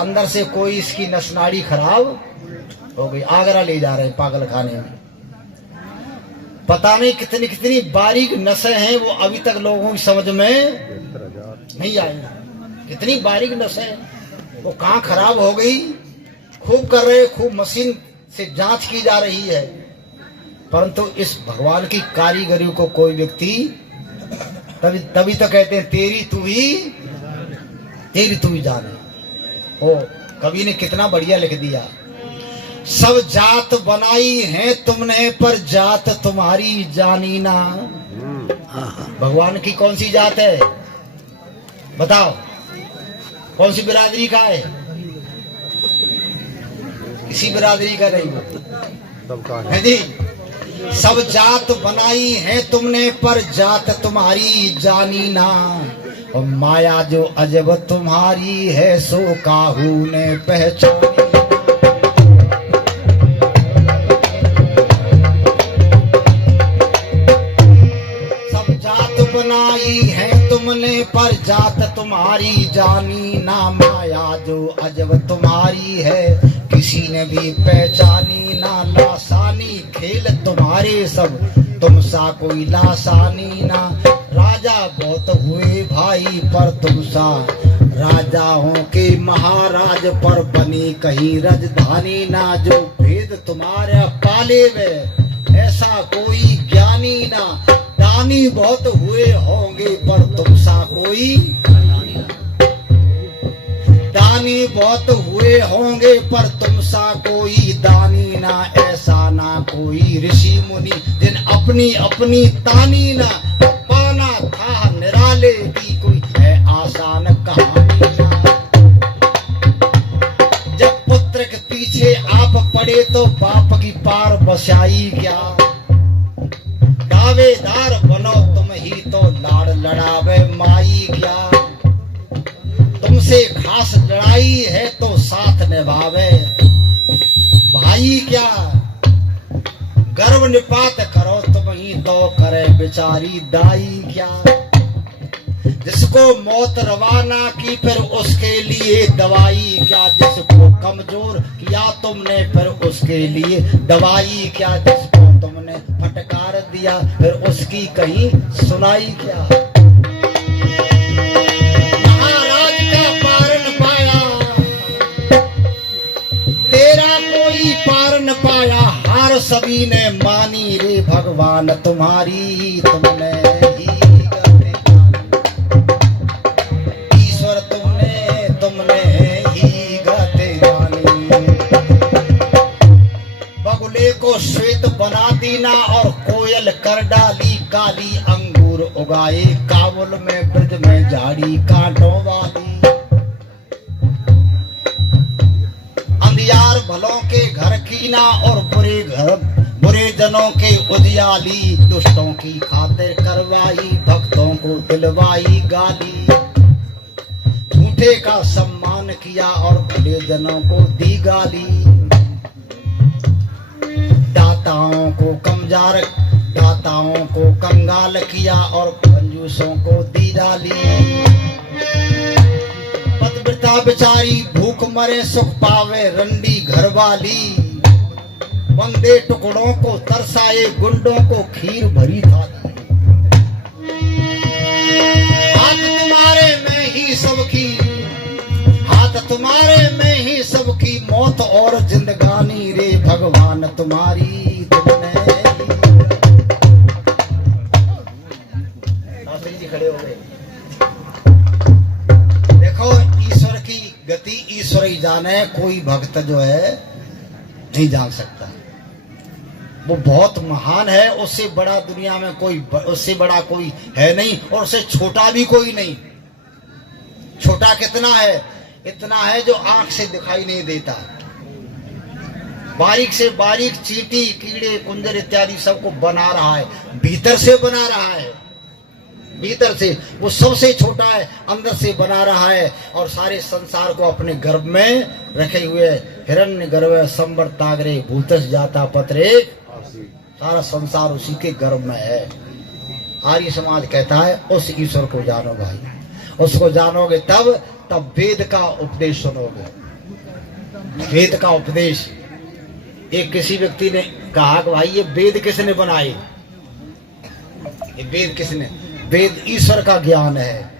अंदर से कोई इसकी नसनाड़ी खराब हो गई। आगरा ले जा रहे हैं पागल खाने में। पता नहीं कितनी कितनी बारीक नसें हैं, वो अभी तक लोगों की समझ में नहीं आई। कितनी बारीक नसें, वो कहाँ खराब हो गई? खूब कर रहे, खूब मशीन से जांच की जा रही है, परंतु इस भगवान की कारीगरी को कोई व्यक्ति तभी तो कहते हैं तेरी तू ही जाने। ओ कवि ने कितना बढ़िया लिख दिया, सब जात बनाई है तुमने पर जात तुम्हारी जानी ना। भगवान की कौन सी जात है बताओ? कौन सी बिरादरी का है? किसी बिरादरी का नहीं है जी। सब जात बनाई है तुमने पर जात तुम्हारी जानी ना, और माया जो अजब तुम्हारी है सो काहू ने पहचानी। सब जात बनाई है तुमने पर जात तुम्हारी जानी ना, माया जो अजब तुम्हारी है किसी ने भी पहचानी ना। लासानी खेल तुम्हारे सब तुम सा कोई लासानी ना, राजा बहुत हुए भाई पर तुम सा राजाओं के महाराज पर बनी कहीं राजधानी ना। जो भेद तुम्हारे पाले में ऐसा कोई ज्ञानी ना, दानी बहुत हुए होंगे पर तुम सा कोई दानी बहुत हुए होंगे पर तुम सा कोई दानी ना। ऐसा ना कोई ऋषि मुनि जिन अपनी अपनी तानी ना, पाना था निराले की कोई है आसान कहानी ना। जब पुत्र के पीछे आप पड़े तो बाप की पार बसाई क्या, दावेदार बनो तुम ही तो लाड़ लड़ावे माई क्या। तुमसे खास लड़ाई है तो साथ निभावे भाई क्या। गर्व निपात करो तुम ही तो करे बेचारी दाई क्या। जिसको मौत रवाना की फिर उसके लिए दवाई क्या। जिसको कमजोर किया तुमने फिर उसके लिए दवाई क्या। जिसको तुमने फटकार दिया फिर उसकी कहीं सुनाई क्या। महाराज का पार न पाया तेरा कोई पार न पाया, हार सभी ने मानी रे भगवान तुम्हारी तुमने ही गति ईश्वर तुमने ही गति जानी। बगुले को श्वेत बना दीना और कोयल कर डाली काली। अंगूर उगाए काबुल में ब्रज में झाड़ी कांटों वाली। अंधियार भलों के घर कीना और बुरे जनों के उजियाली। दुष्टों की खातिर करवाई भक्तों को दिलवाई गाली। झूठे का सम्मान किया और भले जनों को दी गाली। दाताओं को कंगाल किया और कंजूसों को दी डाली। पतिव्रता बेचारी भूख मरे सुख पावे रंडी घरवाली। बंदे टुकड़ों को तरसाए गुंडों को खीर भरी थाली। हाथ तुम्हारे में ही सबकी सबकी मौत और जिंदगानी रे भगवान तुम्हारी तुमने ही। खड़े हो गए। देखो ईश्वर की गति ईश्वर ही जाने, कोई भक्त जो है नहीं जान सकता। वो बहुत महान है, उससे बड़ा दुनिया में उससे बड़ा कोई है नहीं और उससे छोटा भी कोई नहीं। छोटा कितना है? इतना है जो आंख से दिखाई नहीं देता। बारीक से बारीक चींटी, कीड़े, कुंजर इत्यादि सबको बना रहा है, भीतर से बना रहा है, भीतर से। वो सबसे छोटा है, अंदर से बना रहा है, और सारे संसार को अपने गर्भ में रखे हुए। हिरण्य गर्भ संवर्ताग्रे भूतस जाता पत्रे, सारा संसार उसी के गर्भ में है। आर्य समाज कहता है उस ईश्वर को जानो भाई, उसको जानोगे तब वेद का उपदेश सुनोगे। वेद का उपदेश, एक किसी व्यक्ति ने कहा कि भाई ये वेद किसने बनाए? ये वेद किसने? वेद ईश्वर का ज्ञान है,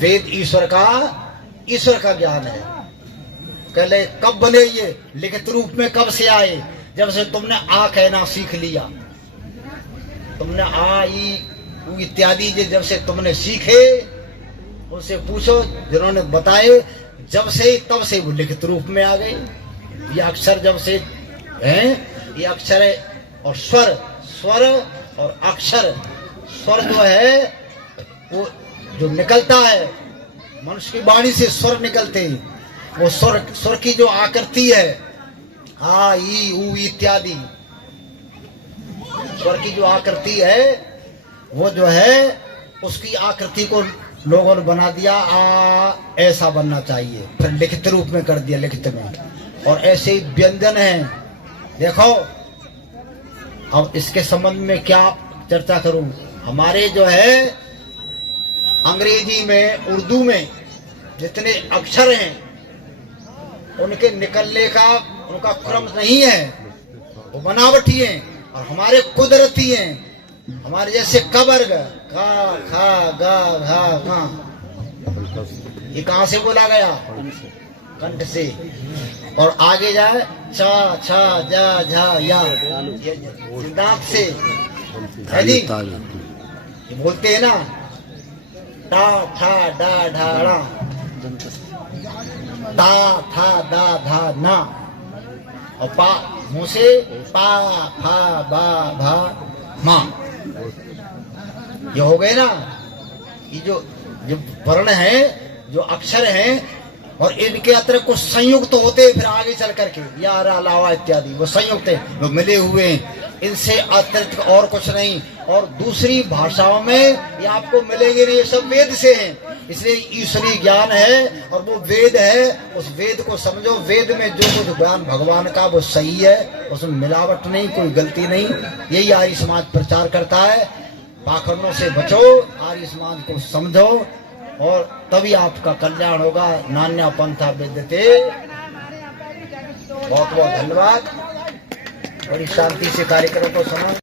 वेद ईश्वर का ज्ञान है। कहले कब बने ये? लिखित रूप में कब से आए? जब से तुमने आ कहना सीख लिया, तुमने आ ई उ इत्यादि जब से तुमने सीखे, उनसे पूछो जिन्होंने बताए, जब से तब से वो लिखित रूप में आ गए। ये अक्षर जब से हैं, ये अक्षर है, और स्वर और अक्षर। स्वर जो है वो जो निकलता है, मनुष्य की वाणी से स्वर निकलते हैं, वो स्वर की जो आकृति है, आ ई उ इत्यादि, स्वर की जो आकृति है, वो जो है उसकी आकृति को लोगों ने बना दिया, ऐसा बनना चाहिए, फिर लिखित रूप में कर दिया, लिखित में। और ऐसे ही व्यंजन है। देखो अब इसके संबंध में क्या चर्चा करूं। हमारे जो है अंग्रेजी में, उर्दू में जितने अक्षर हैं, उनके निकलने का उनका क्रम नहीं है, वो बनावटी हैं, और हमारे कुदरती हैं। हमारे जैसे कवर्ग, का, खा, गा, घा, गा, ये कहां से बोला गया? कंठ से। और आगे जाए चा, छा, जा, झा, या, दांत से है जी, ये बोलते हैं ना, टा, ठा, डा, ढा, ड़ा, ता, था, दा, धा, ना, और पा मुंह से पा, फा, बा, भा, मा, ये हो गए ना। ये जो वर्ण है, जो अक्षर हैं, और इनके अतिरिक्त कुछ संयुक्त होते हैं, फिर आगे चल करके या, रा, लावा इत्यादि, वो संयुक्त है, वो मिले हुए हैं। इनसे अतिरिक्त और कुछ नहीं। और दूसरी भाषाओं में ये आपको मिलेंगे नहीं, ये सब वेद से हैं। इसलिए ईश्वरीय ज्ञान है, और वो वेद है। उस वेद को समझो। वेद में जो कुछ ज्ञान भगवान का, वो सही है, उसमें मिलावट नहीं, कोई गलती नहीं। यही आर्य समाज प्रचार करता है। पाखंडों से बचो, आर्य समाज को समझो, और तभी आपका कल्याण होगा। नान्या पंथा विद्यते। बहुत बहुत धन्यवाद। बड़ी शांति से कार्यक्रम को सुनो।